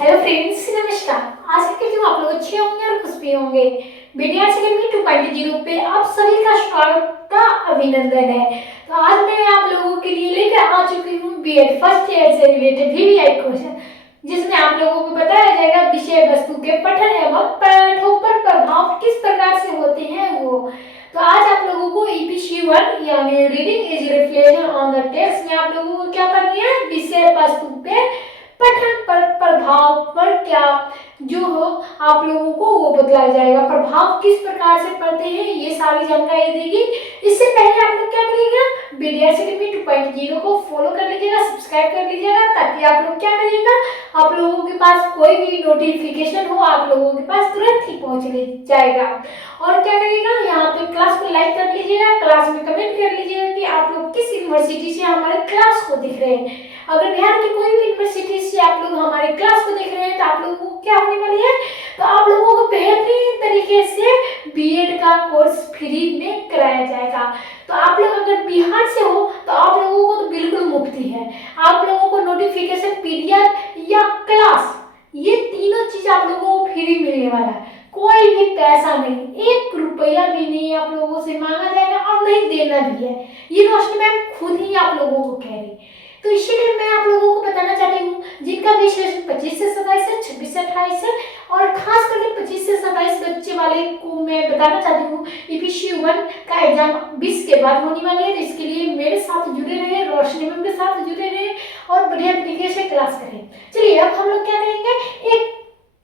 Hello friends, नमस्कार। आशा करती हूँ आप लोग अच्छे होंगे और खुश भी होंगे। विद्यार्थी अकेडमी 2.0 पे आप सभी का स्वागत का अभिनंदन है। तो आज मैं आप लोगों के लिए लेकर आ चुकी हूँ बीएड फर्स्ट ईयर से रिलेटेड वीवीआई क्वेश्चन, जिसमें आप लोगों को बताया जाएगा विषय वस्तु के पठन एवं पाठों पर प्रभाव किस प्रकार से होते हैं वो। तो आज आप लोगों को EPC1 यानी reading is reflection on the text में आप लोगों को क्या करनी है, विषय वस्तु पे पठन पर प्रभाव पर क्या जो हो आप लोगों को वो बतलाया जाएगा। प्रभाव किस प्रकार से पड़ते हैं ये सारी जानकारी देगी। इससे पहले आप लोग क्या करिएगा, विद्यार्थी अकेडमी 2.0 को फॉलो कर लीजिएगा, सब्सक्राइब कर लीजिएगा, ताकि आप लोग क्या करिएगा, आप लोगों के पास कोई भी नोटिफिकेशन हो आप लोगों के पास तुरंत ही पहुंच जाएगा। और क्या करिएगा, यहाँ पे क्लास को लाइक कर लीजिएगा, क्लास में कमेंट कर लीजिएगा कि आप लोग किस यूनिवर्सिटी से हमारे क्लास को देख रहे हैं। अगर बिहार की कोई भी यूनिवर्सिटी से आप लोग हमारे क्लास को देख रहे हैं तो आप लोगों को क्या होने वाली है, तो आप लोगों को बेहतरीन तरीके से बीएड का कोर्स फ्री में कराया जाएगा। तो आप लोग अगर बिहार से हो तो आप लोगों को तो बिल्कुल मुफ्त है। आप लोगों को नोटिफिकेशन, पीडीएफ या क्लास, ये तीनों चीज आप लोगों को फ्री मिलने वाला है। कोई भी पैसा नहीं, 1 रुपया भी नहीं आप लोगों से मांगा जाएगा और नहीं देना भी है। ये रोशनी मैम खुद ही आप लोगों को कह रही। तो इसीलिए मैं आप लोगों को बताना चाहती हूँ जिनका भी सेशन 25 से 27 है, 26 से 28 है, और खास करके 25 से 27 बच्चे वाले को मैं बताना चाहती हूँ EPC1 का एग्जाम 20 के बाद होने वाली है। तो इसके लिए मेरे साथ जुड़े रहे, रोशनी मैम के साथ जुड़े रहे और बढ़िया तरीके से क्लास करें। चलिए अब हम लोग क्या करेंगे, एक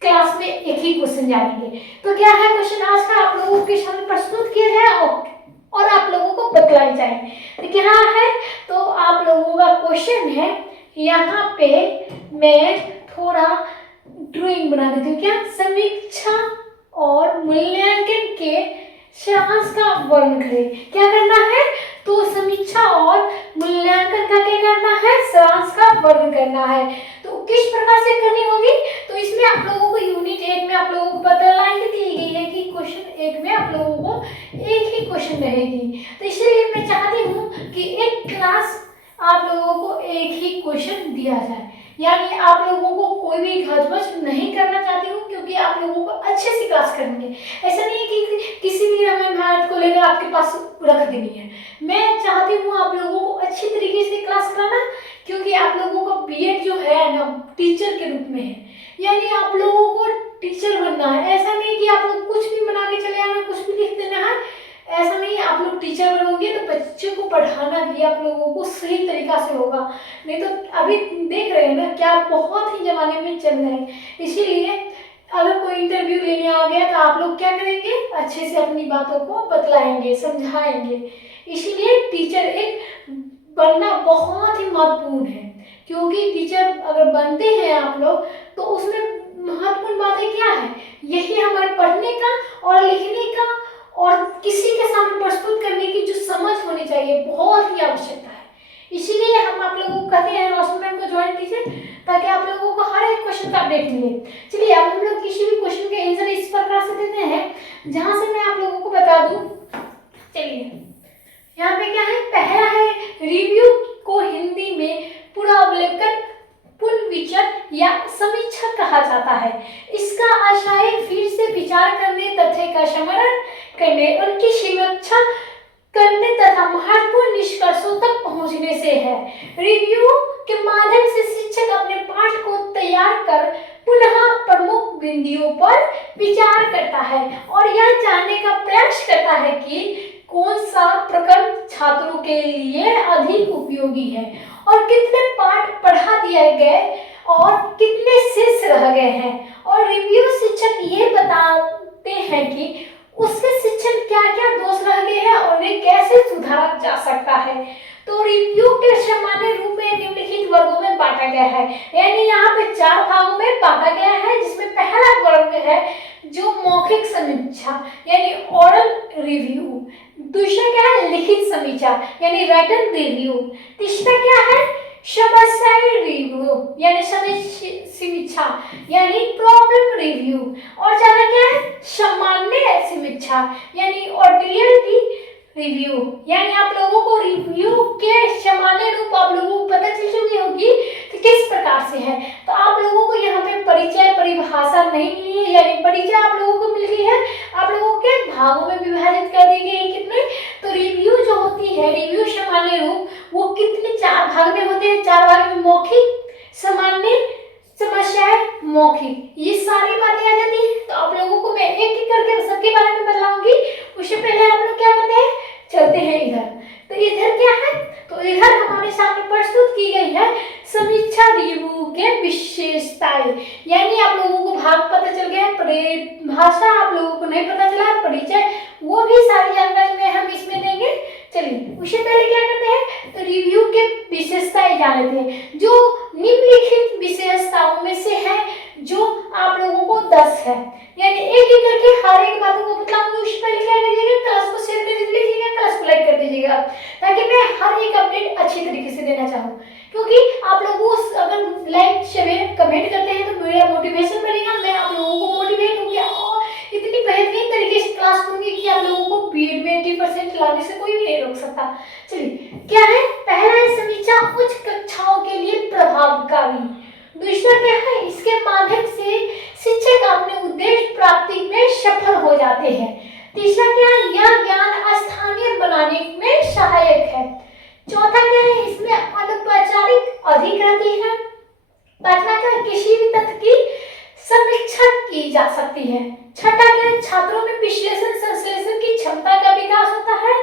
क्लास में एक ही क्वेश्चन जानेंगे। तो क्या है क्वेश्चन आज का, आप लोगों के सामने प्रस्तुत किया जाए और आप लोगों को बतलाई जाए। तो क्या है, तो आप लोगों का क्वेश्चन है, यहाँ पे मैं थोड़ा ड्राइंग बना देती हूँ। क्या, समीक्षा और मूल्यांकन के सारांश का वर्णन करें। क्या करना है, तो समीक्षा और मूल्यांकन का क्या करना है, सारांश का वर्णन करना है। तो किस प्रकार से करनी होगी, तो इसमें आप लोगों को यूनिट 1 में आप लोगों को बतलाई दी गई है कि क्वेश्चन 1 में आप लोगों को एक ही क्वेश्चन रहेगी। तो इसलिए मैं चाहती हूँ कि एक क्लास आप लोगों को एक ही क्वेश्चन दिया जाए, यानी आप लोगों को कोई भी घचमच नहीं करना चाहती हूँ, क्योंकि आप लोगों को अच्छे से क्लास करनी है। ऐसा नहीं है कि किसी भी रामायण भारत को लेकर आपके पास रख देनी है। मैं चाहती हूँ आप लोगों को अच्छी तरीके से क्लास कराना, क्योंकि आप लोगों का बीएड जो है ना टीचर के रूप में है, यानी आप लोगों को टीचर बनना है। ऐसा नहीं कि आप लोग कुछ भी बना के चले आना, कुछ भी लिख देना है, ऐसा नहीं। आप लोग टीचर बनोगे तो बच्चे को पढ़ाना भी आप लोगों को सही तरीका से होगा। नहीं तो अभी देख रहे हैं ना क्या बहुत ही जमाने में चल रहे हैं। इसीलिए अगर कोई इंटरव्यू लेने आ गया तो आप लोग क्या करेंगे, अच्छे से अपनी बातों को बतलाएंगे, समझाएंगे। इसीलिए टीचर एक बनना बहुत ही महत्वपूर्ण है, क्योंकि टीचर अगर बनते हैं आप लोग तो उसमें महत्वपूर्ण बातें क्या है, यही हमारे पढ़ने का और लिखने का और किसी के सामने प्रस्तुत करने की जो समझ होनी चाहिए, बहुत ही आवश्यकता है। इसीलिए हम आप लोगों को कहते हैं रोशन मैम को ज्वाइन कीजिए, ताकि आप लोगों को हर एक क्वेश्चन का अपडेट मिले। चलिए अब हम लोग किसी भी क्वेश्चन के आंसर इस प्रकार से देते हैं, जहां से मैं आप लोगों को बता दूं। चलिए यहाँ पे क्या है, पहला है रिव्यू को हिंदी में पुनरावलोकन, पुनर्विचार या समीक्षा कहा जाता है। इसका आशय फिर से विचार करने, तथ्य का स्मरण करने, उनकी समीक्षा करने तथा महत्वपूर्ण निष्कर्षों तक पहुंचने से है। रिव्यू के माध्यम से शिक्षक अपने पाठ को तैयार कर पुनः प्रमुख बिंदुओं पर विचार करता है और यह जानने का प्रयास करता है कि कौन सा प्रकरण छात्रों के लिए अधिक उपयोगी है और कितने पाठ पढ़ा दिए गए और कितने शेष रह गए हैं। और रिव्यू शिक्षक ये बताते हैं कि उसके शिक्षण क्या क्या दोष रह गए हैं और उन्हें कैसे सुधारा जा सकता है। तो रिव्यू के सामान्य रूप में निम्नलिखित वर्गों में बांटा गया है, यानी यहाँ पे 4 भागों में बांटा गया है, जिसमें पहला वर्ग है जो मौखिक समीक्षा यानी ओरल रिव्यू, दूसरा क्या है लिखित समीक्षा यानी राइटन रिव्यू, तीसरा क्या है समस्याएं रिव्यू यानी समीक्षा यानी प्रॉब्लम रिव्यू, और चौथा क्या है सामान्य समीक्षा यानी ऑर्डिनरी रिव्यू। यानी आप लोगों को रिव्यू के सामान्य रूप आप लोगों को पता चल चुकी होगी कि किस प्रकार से है। तो आप लोगों को यहाँ पे साथ नहीं मिली है, यानी परिचय आप लोगों को मिल गई है। आप लोगों के भागों में विभाजित कर दी गई है कितने, तो रिव्यू जो होती है, रिव्यू सामान्य रूप वो कितने 4 भाग में होते हैं। 4 भाग में मौखिक, सामान्य, समस्याएं, मौखिक, ये सारी बातें आ जाती है। तो आप लोगों को मैं एक एक करके सबके बारे में बताऊंगी। उससे पहले हम लोग क्या करते हैं, चलते हैं इधर। तो इधर क्या है, तो इधर हमारे सामने प्रस्तुत की गई है समीक्षा रिव्यू के विशेषताएं। यानी आप लोगों को भाग पता चल गया, भाषा आप लोगों को नहीं पता चला, परिचय, वो भी सारी जानकारी में हम इसमें देंगे। चलिए उससे पहले क्या करते हैं, तो रिव्यू के विशेषताएं जान लेते हैं। जो निम्नलिखित विशेषताओं में से है, जो आप लोगों को 10 है, यानी एक एक करके हर एक बातों को बताऊंगी। उससे पहले क्या करिएगा, क्लास को शेयर कर दीजिएगा, क्लास को लाइक कर दीजिएगा, ताकि मैं हर एक अपडेट अच्छी तरीके से देना चाहूँ। क्योंकि आप लोगों अगर लाइक शेयर कमेंट करते हैं तो मेरा मोटिवेशन बढ़ेगा, मैं आप लोगों को मोटिवेट होंगे और इतनी बेहतरीन तरीके से क्लास दूंगी कि आप लोगों को बीट में 80% लाने से कोई भी नहीं रोक सकता। चलिए क्या है, पहला है समीक्षा उच्च कक्षाओं के लिए प्रभावकारी। दूसरा क्या है, इसके माध्यम से शिक्षक अपने उद्देश्य प्राप्ति में सफल हो जाते हैं। तीसरा क्या है, यह ज्ञान स्थानीय बनाने में सहायक है। चौथा क्या है, इसमें अनौपचारिक अधिक रहती है। पांचवा क्या है, किसी भी तथ्य की समीक्षा की जा सकती है। छठा क्या है, छात्रों में विश्लेषण संश्लेषण की क्षमता का विकास होता है।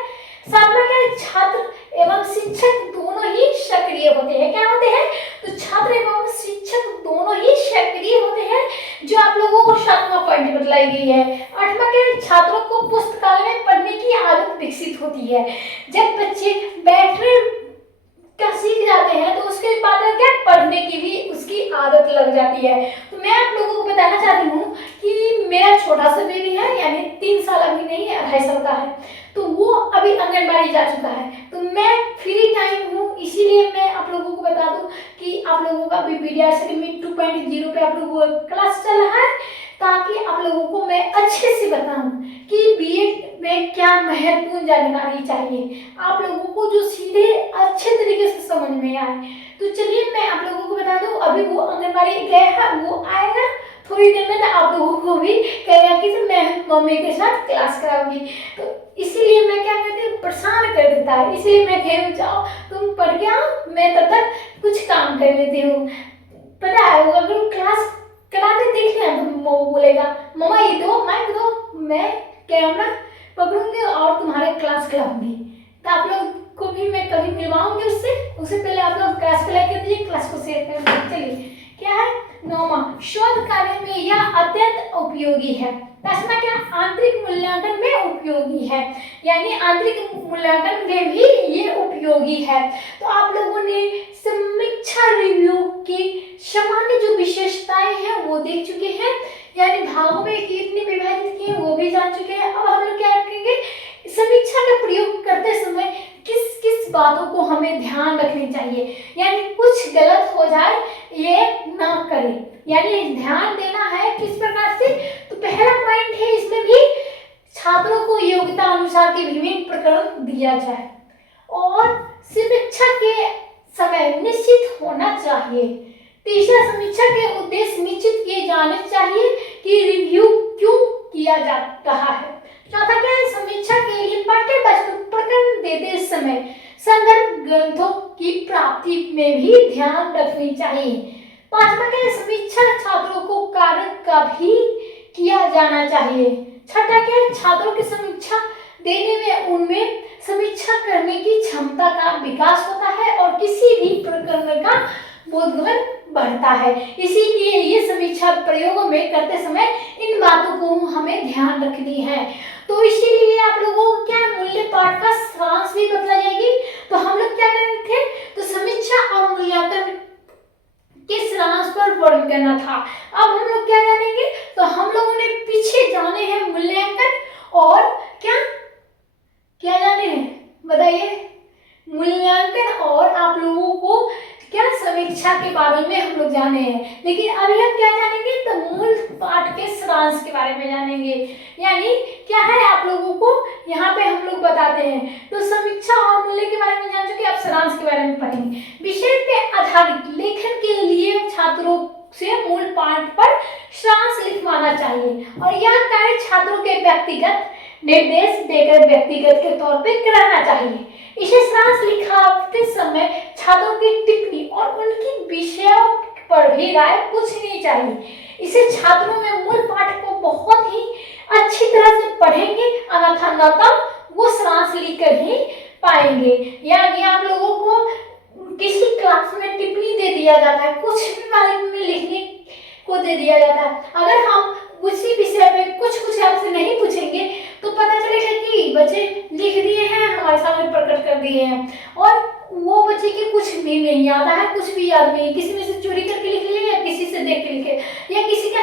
सातवां क्या है, छात्र एवं शिक्षक दोनों ही सक्रिय होते हैं। क्या होते हैं, तो छात्र एवं शिक्षक दोनों ही सक्रिय होते हैं, जो आप लोगों को 7वां पॉइंट बतलाई गई है। 8वां क्या है, छात्रों को पुस्तकालय में पढ़ने की आदत विकसित होती है। जब बच्चे बैठने का सीख जाते हैं तो उसके बाद क्या, पढ़ने की भी उसकी आदत लग जाती है। तो मैं आप लोगों को बताना चाहती हूँ कि मेरा छोटा सा बेबी है, यानी 3 साल अभी नहीं है, 2.5 साल का है, तो वो अभी आंगनबाड़ी जा चुका है। तो मैं फ्री टाइम हूँ, इसीलिए मैं आप लोगों को बता दूं कि आप लोगों का अभी बीडीआरसी अकेडमी 2.0 पे आप लोगों का क्लास चल रहा है, ताकि आप लोगों को मैं अच्छे से बताऊं कि बीएड में क्या महत्वपूर्ण जानकारी चाहिए, आप लोगों को जो सीधे अच्छे तरीके से समझ में आए। तो चलिए मैं आप लोगों को बता दूं, अभी वो आंगनबाड़ी गया है, वो आएगा थोड़ी देर में, तो आप लोगों को भी कहेगा कि मैं मम्मी के साथ क्लास कराऊंगी। तो इसीलिए मैं क्या करती हूँ, परेशान कर देता है, इसलिए मैं कह रही जाओ तुम पढ़ के आओ, मैं तब तक कुछ काम कर लेती हूँ। पता है अगर क्लास कराते देख लिया तो वो बोलेगा मम्मा ये दो, माइक दो, मैं कैमरा पकड़ूंगी और तुम्हारे क्लास कराऊंगी। तो आप लोग को भी मैं कभी मिलवाऊंगी उससे पहले आप लोग क्लास को लाइक कर दीजिए, क्लास को शेयर कर दीजिए। चलिए क्या है, 9वां, शोध कार्य में यह अत्यंत उपयोगी है। 10वां क्या, आंतरिक मूल्यांकन में उपयोगी है, यानी आंतरिक मूल्यांकन में भी ये उपयोगी है। तो आप लोगों ने समीक्षा रिव्यू की सामान्य जो विशेषताएं हैं वो देख चुके हैं, यानी भागों में कितने विभाजित किए वो भी जान चुके हैं। अब हम लोग क्या रखेंगे, समीक्षा का प्रयोग करते समय किस किस बातों को हमें ध्यान रखनी चाहिए, यानी कुछ गलत हो जाए ये ना करें, यानी ध्यान देना है किस प्रकार से। तो पहला पॉइंट है, इसमें भी छात्रों को योग्यता अनुसार के विभिन्न प्रकरण दिया जाए और समीक्षा के समय निश्चित होना चाहिए। तीसरा, समीक्षा के उद्देश्य निश्चित किए जाने चाहिए कि रिव्यू क्यों किया जा रहा है। चौथा क्या है, समीक्षा के लिए पाठ्य वस्तु प्रकरण देते समय संदर्भ ग्रंथों की प्राप्ति में भी ध्यान रखनी चाहिए। पांचवा क्या है, समीक्षा छात्रों को कारक का भी किया जाना चाहिए। छठा क्या है, छात्रों की समीक्षा देने में उनमें समीक्षा करने की क्षमता का विकास होता है और किसी भी प्रकरण का बोधगमन बढ़ता है। इसीलिए ये समीक्षा प्रयोगों में करते समय इन बातों को हमें ध्यान रखनी है। तो इसीलिए आप लोगों को क्या मूल्य पाठ का सारांश भी बतला जाएगी। तो हम लोग क्या कर रहे थे, तो समीक्षा और मूल्यांकन के सारांश पर वर्णन करना था। अब हम लोग क्या जानेंगे, तो हम लोगों ने पीछे जाने हैं मूल्यांकन और क्या क्या जाने हैं बताइए, मूल्यांकन और आप लोगों को क्या समीक्षा के बारे में हम लोग जाने हैं। लेकिन अभी हम क्या जानेंगे, तो मूल पाठ के सारांश के बारे में जानेंगे, यानी क्या है आप लोगों को यहाँ पे हम लोग बताते हैं। तो समीक्षा और मूल्य के बारे में जान चुके, अब सारांश के बारे में पढ़ेंगे। विषय पे आधारित लेखन के लिए छात्रों से मूल पाठ पर सारांश लिखवाना चाहिए और यह कार्य छात्रों के व्यक्तिगत निर्देश देकर व्यक्तिगत के तौर पे कराना चाहिए। इसे सारांश लिखाते समय छात्रों की टिप्पणी और उनकी विषयों पर भी राय पूछनी चाहिए। इसे छात्रों में मूल पाठ को बहुत ही अच्छी तरह से पढ़ेंगे, अन्यथा न तो वो सारांश लिखकर ही पाएंगे। यानी आप लोगों को किसी क्लास में टिप्पणी दे दिया जाता है, कुछ भी बारे में लिखने को दे दिया जाता है, अगर हम उसी विषय पे कुछ आपसे नहीं पूछेंगे तो पता चलेगा कि बच्चे लिख दिए हैं, हमारे सामने प्रकट कर दिए हैं और वो बच्चे के कुछ भी नहीं आता है, कुछ भी याद नहीं, किसी में से चोरी करके लिख लिया या किसी से देख के लिखे या किसी का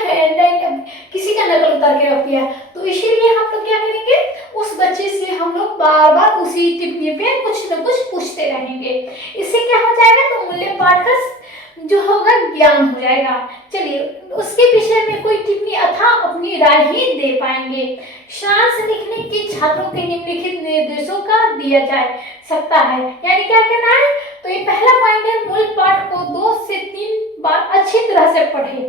किसी का नकल उतार के रख दिया। तो इसीलिए हम लोग क्या करेंगे, उस बच्चे से हम लोग बार बार उसी टिप्पणी पे कुछ न कुछ पूछते रहेंगे। इससे क्या हो जाएगा, तो मूल्य पाठ का जो होगा ज्ञान हो जाएगा। चलिए उसके विषय में कोई टिप्पणी अथवा अपनी राय ही दे पाएंगे। सारांश लिखने की छात्रों के निम्नलिखित निर्देशों का दिया जा सकता है, यानी क्या करना है, तो ये पहला पॉइंट है, मूल पाठ को 2 से 3 बार अच्छी तरह से पढ़े।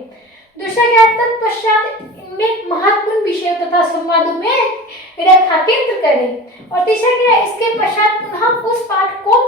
दूसरा क्या है, तत्पश्चात इनमें महत्वपूर्ण विषयों तथा संवादों में रेखांकित करें। और तीसरा क्या है, इसके पश्चात पुनः उस पाठ को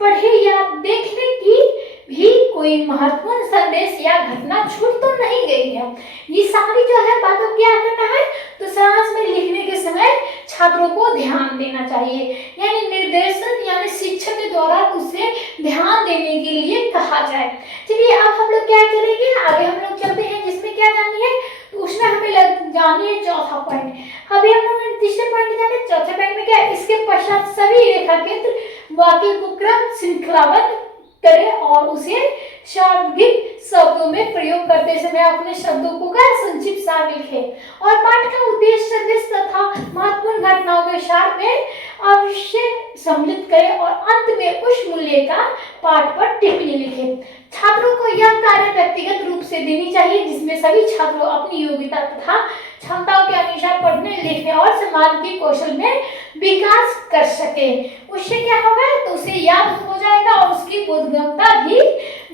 पढ़े या देखने की भी कोई महत्वपूर्ण संदेश या घटना छूट तो नहीं गई है। ये सारी जो है बातों क्या करना है, तो सारांश में लिखने के समय छात्रों को ध्यान देना चाहिए, यानी निर्देशन यानी शिक्षक के द्वारा उसे ध्यान देने के लिए कहा जाए। चलिए अब हम लोग क्या करेंगे, आगे हम लोग चलते हैं, जिसमें क्या जाननी है, तो उसमें हमें जानी है चौथा पॉइंट। अभी हम लोग तीसरे पॉइंट जाने, चौथे पॉइंट में क्या है, इसके पश्चात सभी रेखांकित वाक्य को क्रम श्रृंखलाबद्ध करें और उसे शाब्दिक शब्दों में प्रयोग करते समय अपने शब्दों को संक्षिप्त सार लिखें और पाठ का उद्देश्य संदेश तथा महत्वपूर्ण घटनाओं के सार में अवश्य सम्मिलित करें और अंत में उस मूल्य का पाठ पर टिप्पणी लिखें। छात्रों को यह कार्य व्यक्तिगत रूप से देनी चाहिए, जिसमें सभी छात्र अपनी योग्यता तथा क्षमताओं के अनुसार पढ़ने लिखने और समाज के कौशल में विकास कर सके। उससे क्या होगा, तो उसे याद हो जाएगा और उसकी बोधगम्यता भी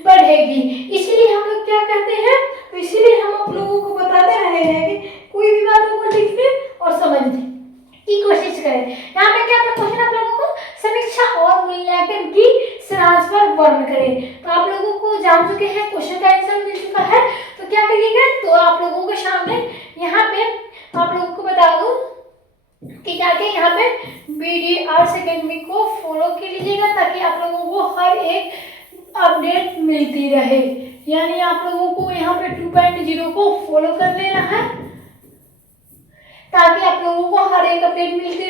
बढ़ेगी। इसीलिए हम लोग क्या करते हैं, तो इसीलिए हम आप लोगों को बताते रहे हैं कि कोई भी बात को लिखने और समझने की कोशिश करें। यहाँ पे क्या था क्वेश्चन, आप लोगों को समीक्षा और मूल्यांकन की सारांश पर वर्णन करें। तो आप लोगों को जान चुके हैं, क्वेश्चन का आंसर मिल चुका है, तो क्या करिएगा, तो आप लोगों के सामने यहाँ पे आप लोगों को बता दूं कि जाके यहाँ पे BDRS अकेडमी को फॉलो कर लीजिएगा, ताकि आप लोगों को हर एक अपडेट मिलती रहे। यानी आप लोगों को यहाँ पे 2.0 को फॉलो कर लेना है, ताकि आप लोगों को हर एक अपडेट मिलती